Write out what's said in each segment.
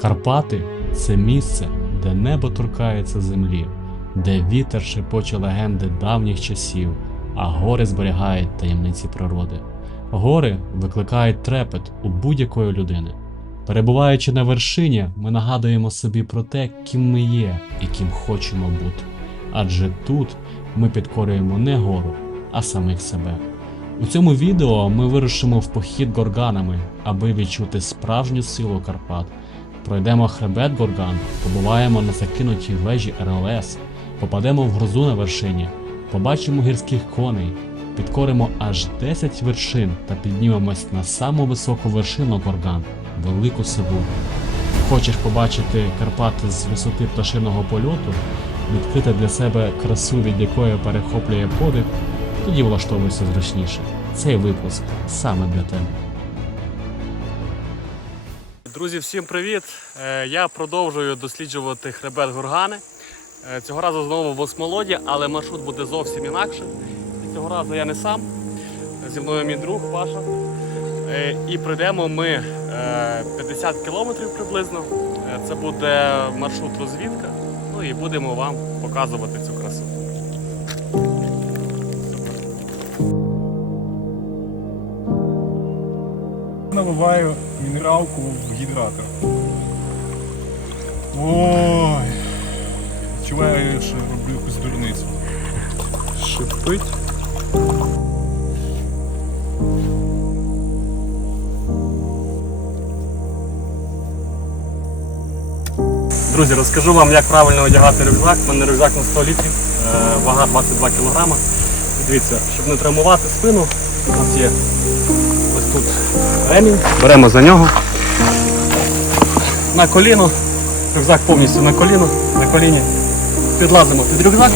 Карпати це місце, де небо торкається землі, де вітер шепоче легенди давніх часів, а гори зберігають таємниці природи. Гори викликають трепет у будь-якої людини. Перебуваючи на вершині, ми нагадуємо собі про те, ким ми є і ким хочемо бути. Адже тут ми підкорюємо не гору, а самих себе. У цьому відео ми вирушимо в похід горганами, аби відчути справжню силу Карпат. Пройдемо хребет Горган, побуваємо на закинутій вежі РЛС, попадемо в грозу на вершині, побачимо гірських коней, підкоримо аж 10 вершин та піднімемось на саму високу вершину Горган Велику Сиву. Хочеш побачити Карпати з висоти пташиного польоту, відкрити для себе красу, від якої перехоплює подих, тоді влаштовуйся зручніше. Цей випуск саме для тебе. Друзі, всім привіт! Е, Я продовжую досліджувати хребет Горгани. Е, Цього разу знову в Осмолоді, але маршрут буде зовсім інакшим. Цього разу я не сам. Зі мною мій друг Паша. Е, І пройдемо ми е, 50 кілометрів приблизно. Це буде маршрут розвідка. Ну і будемо вам показувати Наливаю мінералку в гідратор. Ой. Відчуваю, що роблю якусь дурницю. Шипить. Друзі, розкажу вам, як правильно одягати рюкзак. У мене рюкзак на 100 літрів, е, вага 22 кг. Дивіться, щоб не травмувати спину, у нас є ось тут ремінь. Беремо за нього. На коліно. Рюкзак повністю на коліно, на коліні. Підлазимо під рюкзак.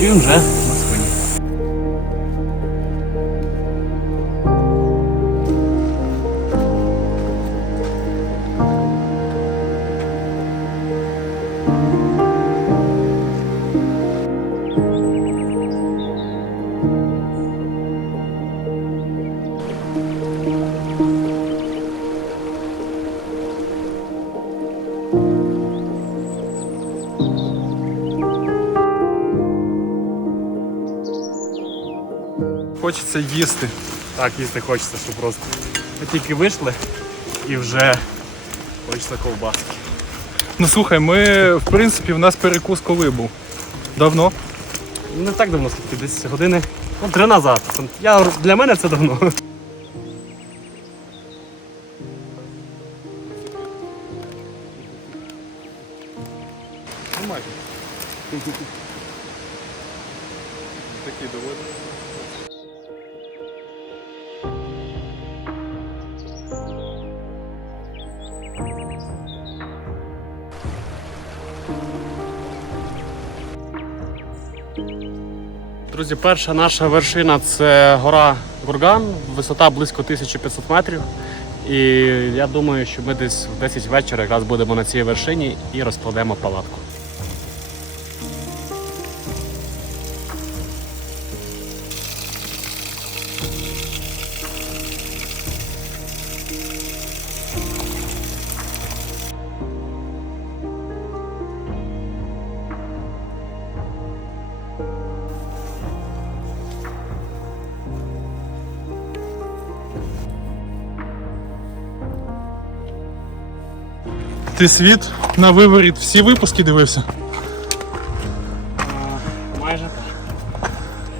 І він вже Хочеться їсти. Так, їсти хочеться, що просто. Ми тільки вийшли і вже хочеться ковбаски. Ну слухай, ми в принципі в нас перекус коли був. Давно. Не так давно, скільки десь години. Ну, три назад. Я, для мене це давно. Такий доволі. Друзі, перша наша вершина це гора Гурган, висота близько 1500 метрів. І я думаю, що ми десь в 10 вечора якраз будемо на цій вершині і розкладемо палатку. Ти світ на виворіт всі випуски дивився? Майже так.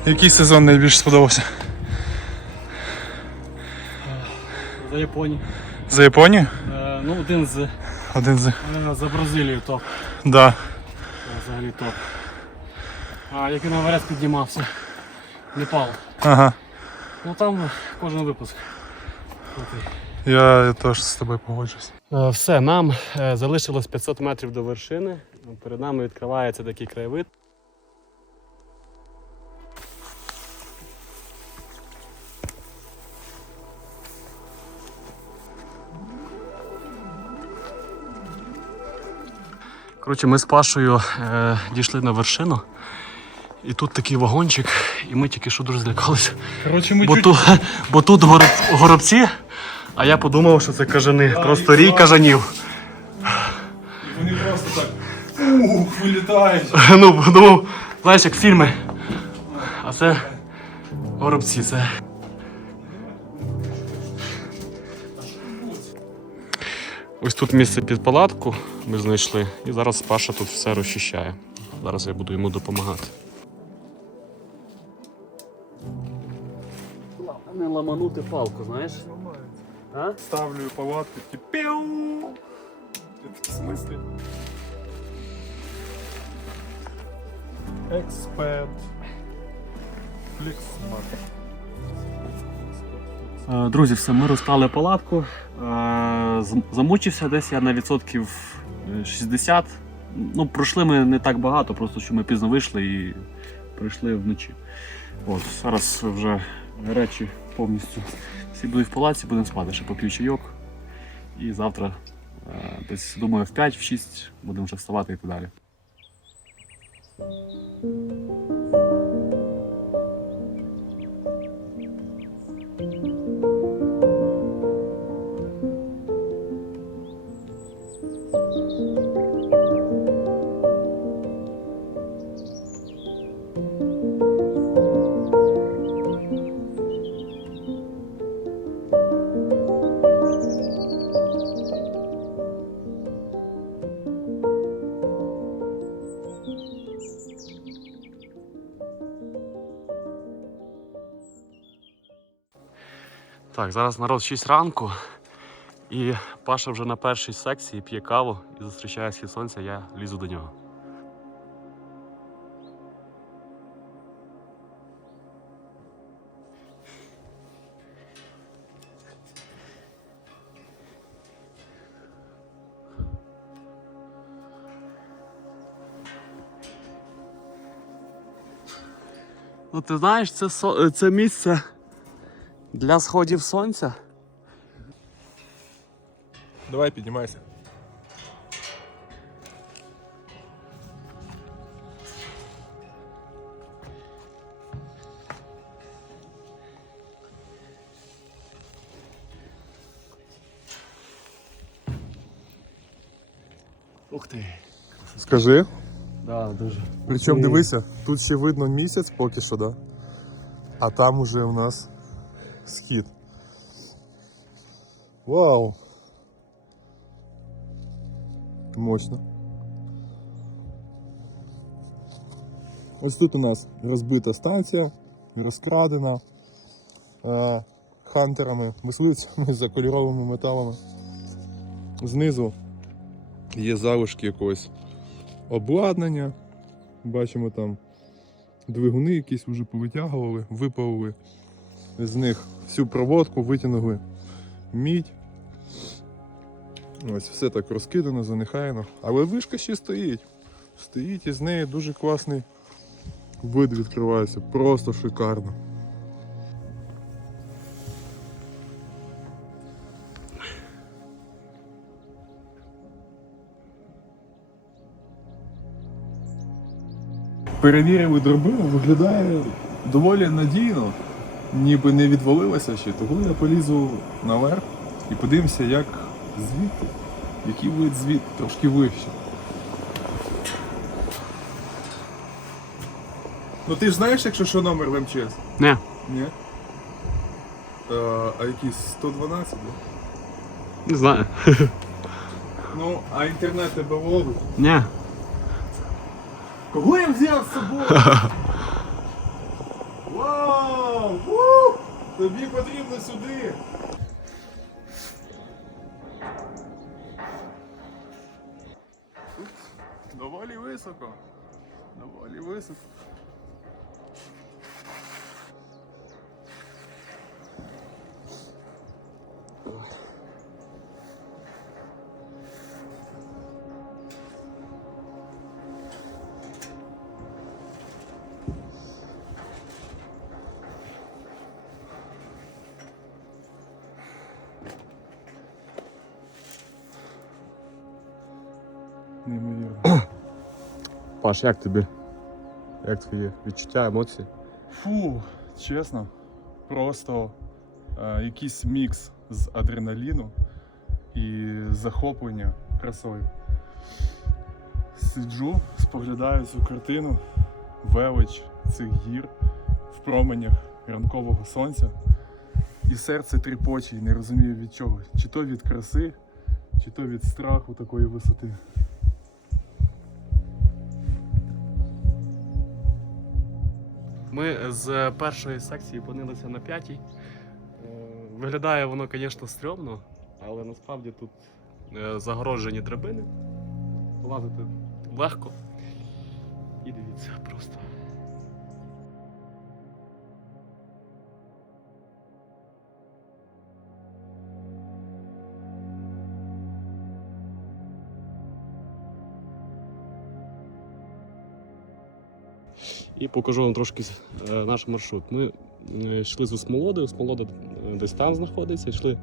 Який сезон найбільше сподобався? За Японію. За Японію? Е, ну, один з Один з. за Бразилію топ. Да. Е, Взагалі топ. А як він говорять, піднімався. Непал. Ага. Ну там кожен випуск. крутий. Я теж з тобою погоджуюсь. Е, Все, нам е, залишилось 500 метрів до вершини. Перед нами відкривається такий краєвид. Коротше, ми з Пашою е, дійшли на вершину. І тут такий вагончик, і ми тільки що дуже злякалися. Коротше, ми Бо, чуть... ту, бо тут гороб, горобці, А я подумав, що це кажани. Просто рій кажанів. І вони просто так ух, вилітають. Ну, подумав, знаєш, як фільми. А це горобці, це. Ось тут місце під палатку ми знайшли, і зараз Паша тут все розчищає. Зараз я буду йому допомагати. Не ламанути палку, знаєш? А? Ставлю палатки, такі піу. В смислі? Експерт. Фліксмарт. Е, Друзі, все, ми розклали палатку. Е, зам- Замучився десь я на відсотків е, 60. Ну, пройшли ми не так багато, просто що ми пізно вийшли і прийшли вночі. От, зараз вже речі повністю всі будуть в палаці, будемо спати, ще поп'ю чайок. І завтра, е, десь, думаю, в 5, в 6 будемо вже вставати і так далі. Так, зараз народ 6 ранку. І Паша вже на першій секції п'є каву і зустрічає схід сонця, я лізу до нього. Ну, ти знаєш, це, це місце для сходів сонця. Давай піднімайся. Ух ти. Скажи. Да, дуже. Причому Ти- дивися, тут ще видно місяць поки що, да? А там уже у нас схід. Вау! Мощно. Ось тут у нас розбита станція, розкрадена е, хантерами, мисливцями за кольоровими металами. Знизу є залишки якогось обладнання. Бачимо там двигуни якісь вже повитягували, випалили з них всю проводку, витягнули мідь. Ось все так розкидано, занехаяно. Але вишка ще стоїть. Стоїть і з неї дуже класний вид відкривається. Просто шикарно. Перевірили драбину, виглядає доволі надійно, ніби не відвалилося ще. Тому я полізу наверх і подивимося, як звідти, який вид звідти, трошки вище. Ну ти ж знаєш, якщо що номер в МЧС? Не. Ні. А, а який 112, да? Не знаю. Ну, а інтернет тебе ловить. Не. Кого я взяв з собою? Вау! У! Тобі потрібно сюди. Доволі високо. Доволі високо. Паш, як тобі? Як твої відчуття, емоції? Фу, чесно, просто е, якийсь мікс з адреналіну і захоплення красою. Сиджу, споглядаю цю картину, велич цих гір в променях ранкового сонця. І серце тріпоче, і не розумію від чого. Чи то від краси, чи то від страху такої висоти. Ми з першої секції опинилися на п'ятій. Е, Виглядає воно, звісно, стрьомно, але насправді тут загорожені загороджені драбини. Лазити легко. І дивіться просто. І покажу вам трошки е, наш маршрут. Ми е, йшли з Осмолоди, Осмолода е, десь там знаходиться, йшли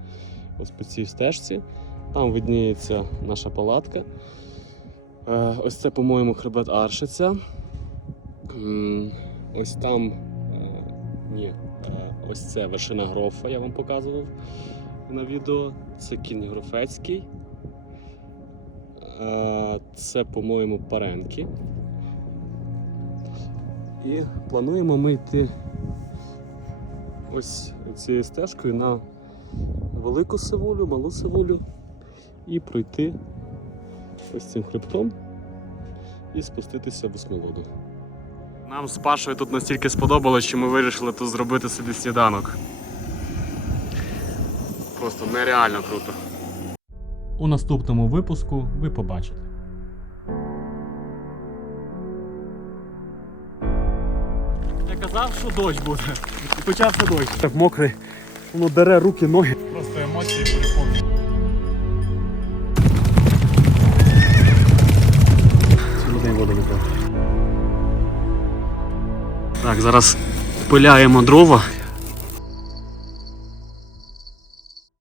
ось по цій стежці. Там видніється наша палатка. Ось це, по-моєму, хребет Аршиця. Ось там. Ні, ось це вершина Грофа, я вам показував на відео. Це кінь Грофецький. Це, по-моєму, Паренки. І плануємо ми йти ось цією стежкою на велику сивулю, малу сивулю і пройти ось цим хребтом і спуститися в Осмолоду. Нам з Пашою тут настільки сподобалось, що ми вирішили тут зробити собі сніданок. Просто нереально круто. У наступному випуску ви побачите. Казав, що дощ буде. І почався дощ. Так мокрий, воно дере руки, ноги. Просто емоції переповнюють. Так, зараз пиляємо дрова